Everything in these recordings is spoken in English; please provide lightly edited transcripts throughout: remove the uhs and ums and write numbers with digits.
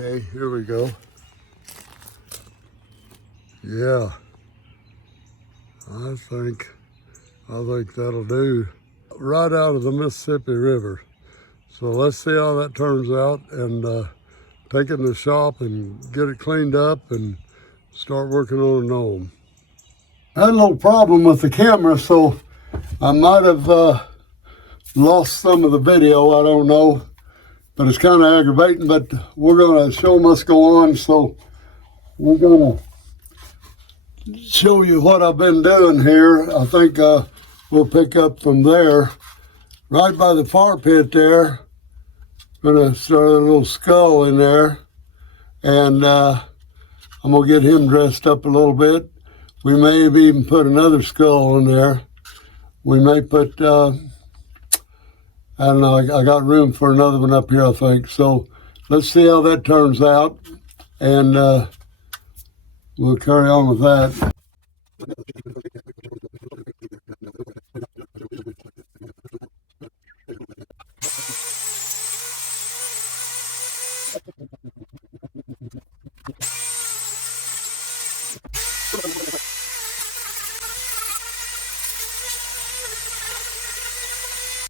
Okay, here we go. Yeah, I think that'll do. Right out of the Mississippi River. So let's see how that turns out, and take it in the shop and get it cleaned up and start working on a gnome. I had a little problem with the camera, so I might have lost some of the video, I don't know. But it's kind of aggravating, but we're gonna, show must go on, so we're gonna show you what I've been doing here. I think we'll pick up from there. Right by the fire pit there, gonna start a little skull in there, and I'm gonna get him dressed up a little bit. We may have even put another skull in there. We may put, I don't know, I got room for another one up here, I think. So let's see how that turns out, and we'll carry on with that.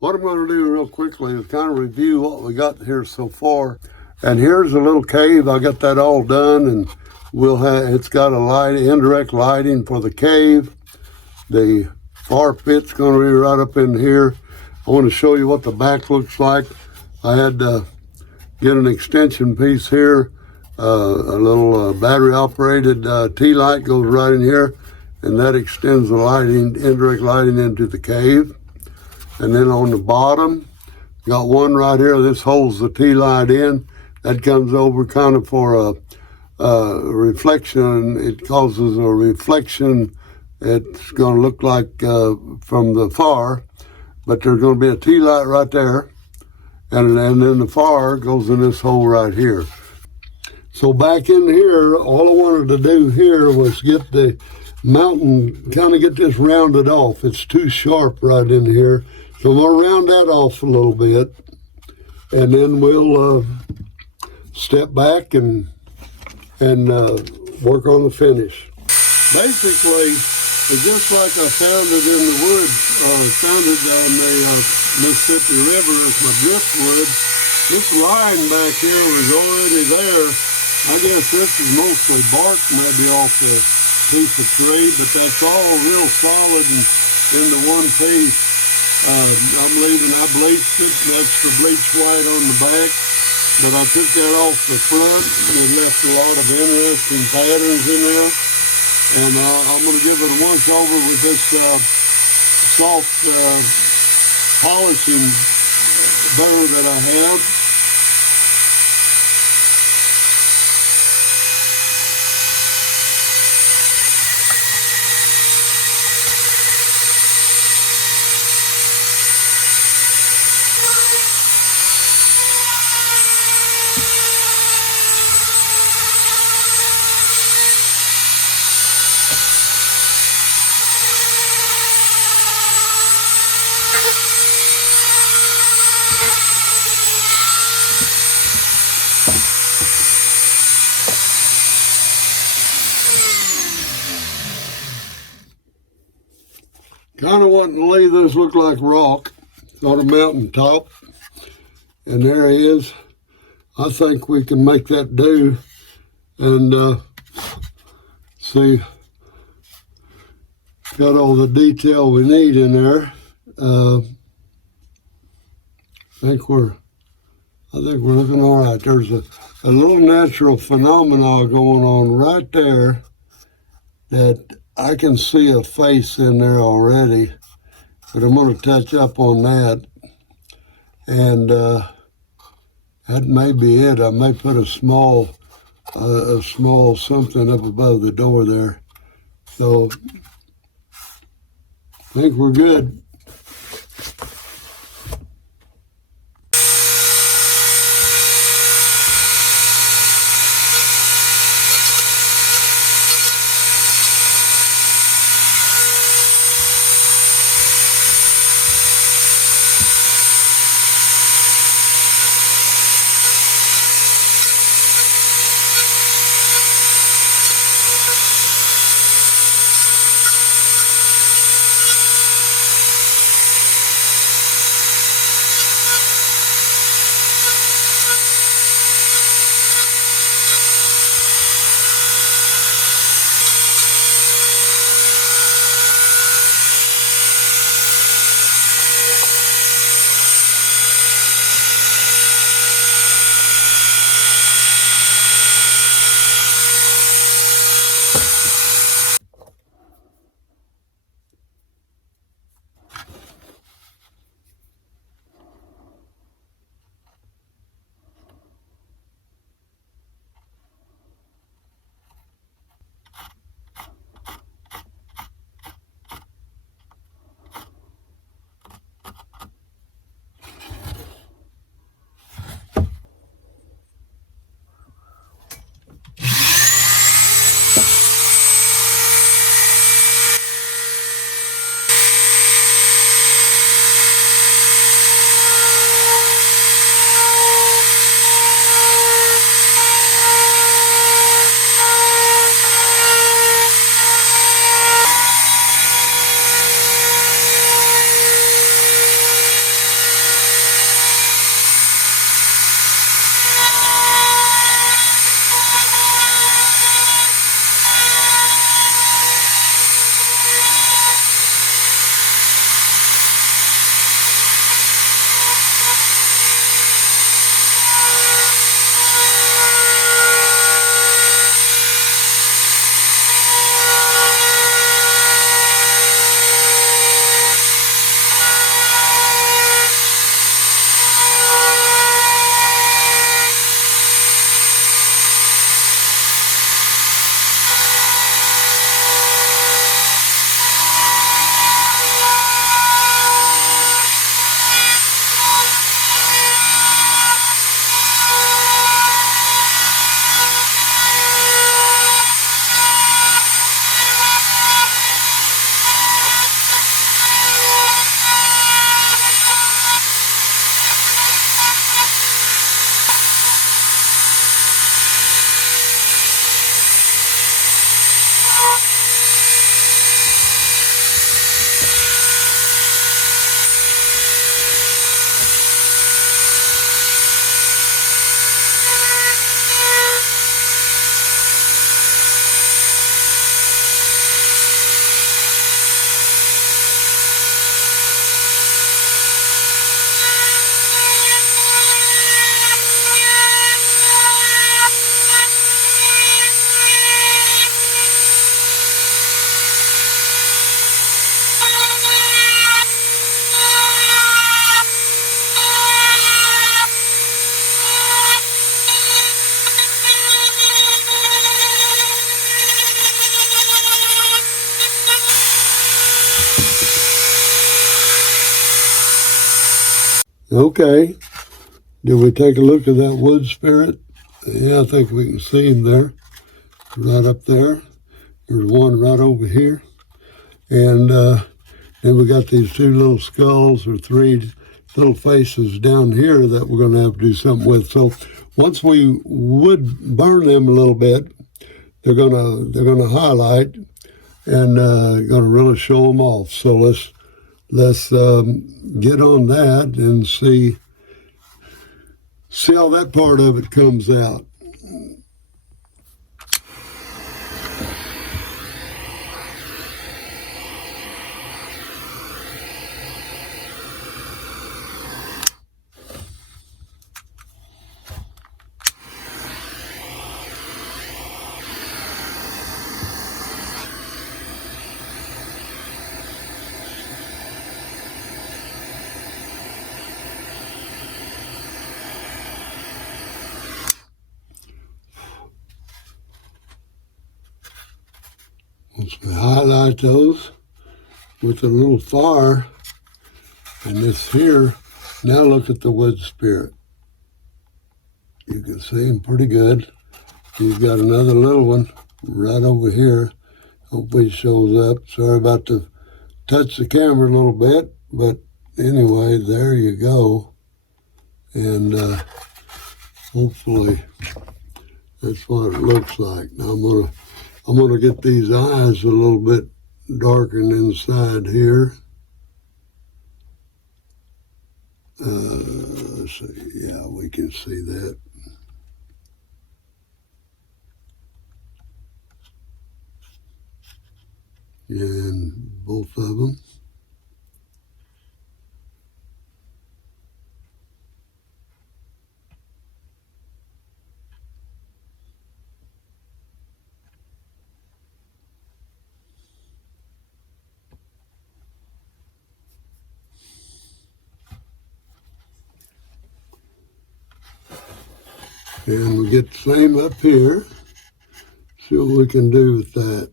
What I'm going to do real quickly is kind of review what we got here so far. And here's a little cave. I got that all done, and it's got a light, indirect lighting for the cave. The fire pit's going to be right up in here. I want to show you what the back looks like. I had to get an extension piece here. A little battery operated T-light goes right in here, and that extends the lighting, indirect lighting into the cave. And then on the bottom, got one right here. This holds the T-light in. That comes over kind of for a reflection. It causes a reflection. It's going to look like from the far, but there's going to be a T-light right there. And then the far goes in this hole right here. So back in here, all I wanted to do here was get the mountain, kind of get this rounded off. It's too sharp right in here. So I'm going to round that off a little bit, and then we'll step back and work on the finish. Basically, it's just like I found it in the woods, found it on the Mississippi River as my driftwood. This line back here was already there. I guess this is mostly bark maybe off the piece of tree, but that's all real solid and into one piece. I'm leaving, I bleached it, that's the bleach white on the back, but I took that off the front, and it left a lot of interesting patterns in there. And I'm going to give it a once over with this soft polishing burr that I have. Kind of wanting to leave this look like rock on a mountain top, and there he is. I think we can make that do, and see, got all the detail we need in there. I think we're looking all right. There's a little natural phenomena going on right there that I can see a face in there already, but I'm going to touch up on that, and that may be it. I may put a small something up above the door there. So I think we're good. Okay. Did we take a look at that wood spirit? Yeah, I think we can see him there. Right up there. There's one right over here. And then we got these two little skulls or three little faces down here that we're going to have to do something with. So once we would burn them a little bit, they're gonna highlight and going to really show them off. So let's get on that and see how that part of it comes out. Once we highlight those with a little fire, and this here, now look at the wood spirit. You can see him pretty good. You've got another little one right over here. Hopefully it shows up. Sorry about to touch the camera a little bit, but anyway, there you go. And hopefully that's what it looks like. Now I'm gonna get these eyes a little bit darkened inside here. Let's see. Yeah, we can see that. And both of them. And we get the same up here. See what we can do with that.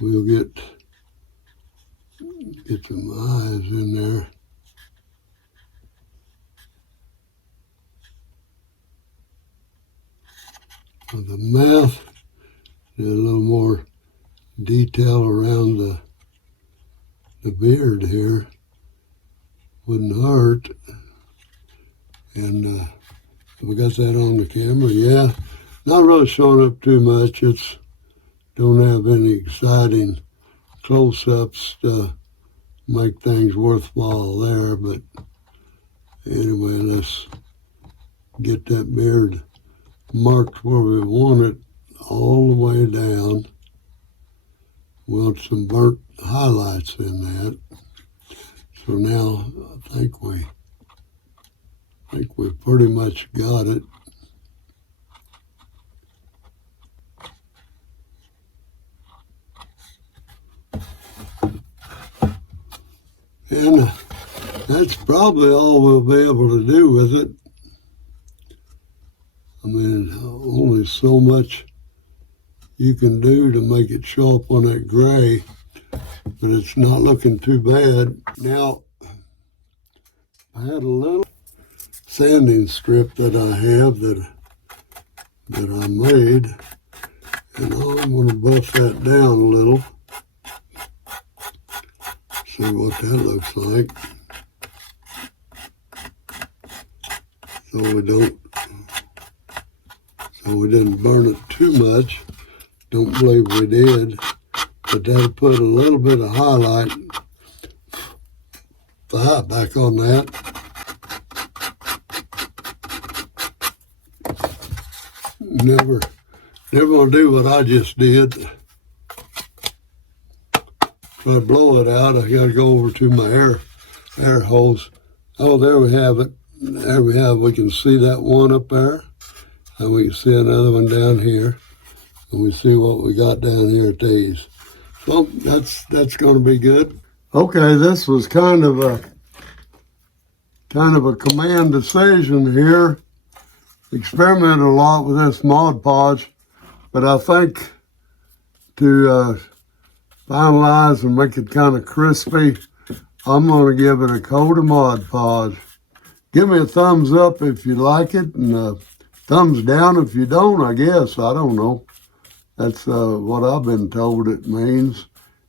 We'll get some eyes in there. With the mouth, get a little more detail around the beard here. Wouldn't hurt. And we got that on the camera. Yeah, not really showing up too much. It's don't have any exciting close-ups to make things worthwhile there. But anyway, let's get that beard marked where we want it all the way down. We want some burnt highlights in that. So now I think we pretty much got it. And that's probably all we'll be able to do with it. I mean, only so much you can do to make it show up on that gray, but it's not looking too bad. Now, I had a little sanding strip that I have that I made, and I'm going to buff that down a little. See what that looks like. So we didn't burn it too much. Don't believe we did, but that'll put a little bit of highlight back on that. Never gonna do what I just did. Try to blow it out. I gotta go over to my air hose. Oh, there we have it. There we have. We can see that one up there, and we can see another one down here, and we see what we got down here at these. So that's going to be good. Okay, this was kind of a command decision here. Experimented a lot with this Mod Podge, But I think to finalize and make it kind of crispy, I'm going to give it a coat of Mod Podge. Give me a thumbs up if you like it, and thumbs down if you don't, I guess. I don't know. That's what I've been told it means,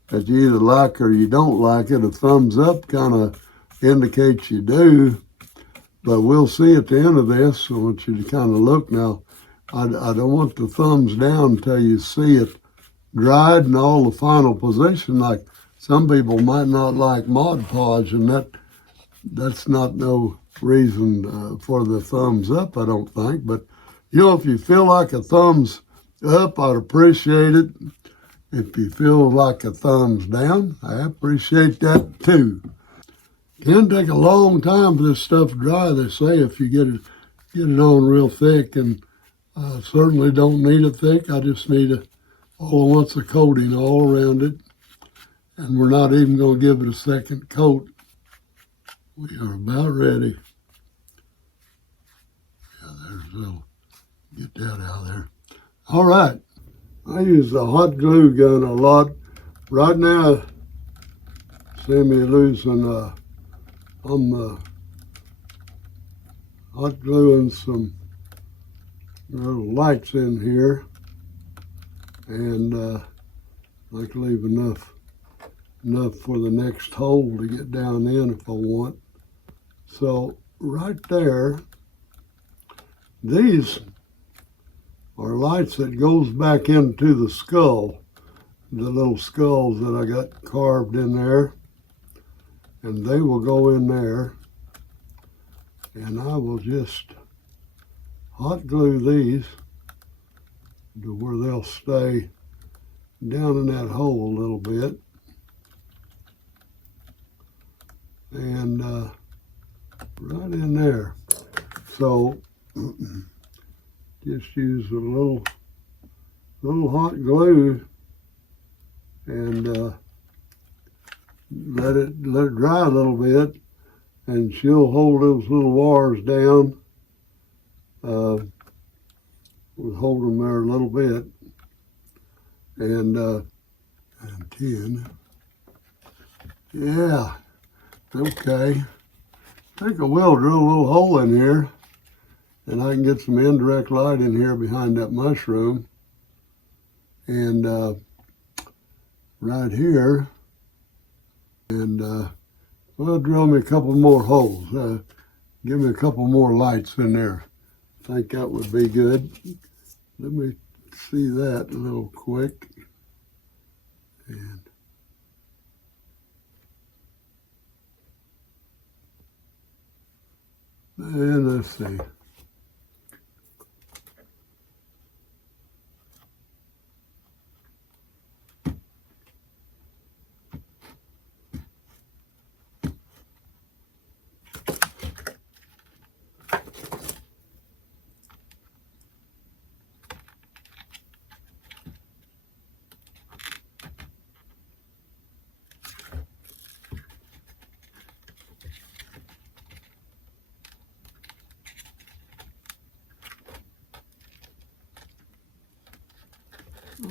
that you either like or you don't like it. A thumbs up kind of indicates you do, but we'll see at the end of this. I want you to kind of look now. I don't want the thumbs down until you see it dried and all the final position. Like some people might not like Mod Podge, and that's not no reason for the thumbs up, I don't think. But, you know, if you feel like a thumbs up, I'd appreciate it. If you feel like a thumbs down, I appreciate that too. It can take a long time for this stuff to dry, they say, if you get it on real thick, and I certainly don't need it thick. I just need all at once a coating all around it, and we're not even going to give it a second coat. We are about ready. Yeah, there's a little, get that out of there. All right, I use the hot glue gun a lot. Right now, see me losing, I'm hot gluing some little lights in here, and I can leave enough for the next hole to get down in if I want. So right there, these are lights that goes back into the skull, the little skulls that I got carved in there, and they will go in there, and I will just hot glue these to where they'll stay down in that hole a little bit, and right in there. So just use a little hot glue and let it dry a little bit, and she'll hold those little wires down. We'll hold them there a little bit, and 10. Yeah, okay. I think I will drill a little hole in here, and I can get some indirect light in here behind that mushroom. And right here, and well, drill me a couple more holes. Give me a couple more lights in there. I think that would be good. Let me see that a little quick. And let's see.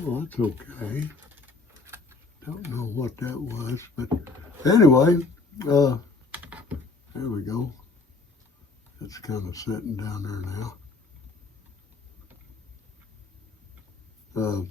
Oh, that's okay. Don't know what that was, but anyway, there we go. It's kind of sitting down there now.